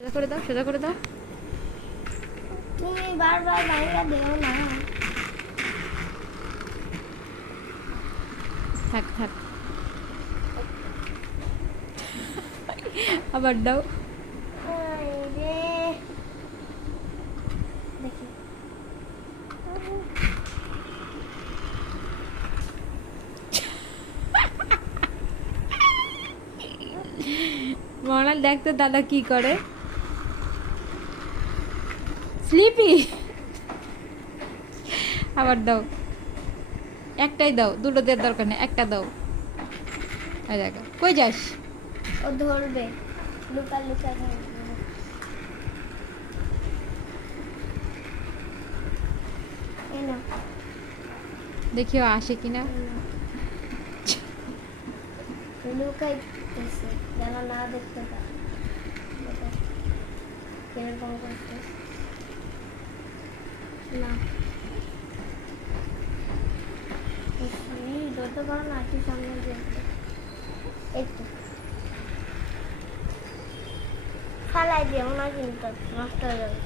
সোজা করে দাও, সোজা করে দাও। তুমি বারবার ভাঙা দেও না। থাক থাক, আবার দাও। এই রে দেখি মনাল দেখতো দাদা কি করে। স্লিপি, আবার দাও। একটাই দাও, দুটো দেওয়ার দরকার নেই, একটা দাও। এই দেখো, কই যাস? ও ধরবে, লুকা লুকা ধরবে। এই নাও, দেখিও আসে কিনা। এই নাও। লুকাইতেছে যেন না দেখতে পারে। দেখো, কিরকম করছে না। ধরতে পারো না, কি সামনে দিয়ে এই তো ফালাই দিও না, কিন্তু নষ্ট হয়ে যাবে।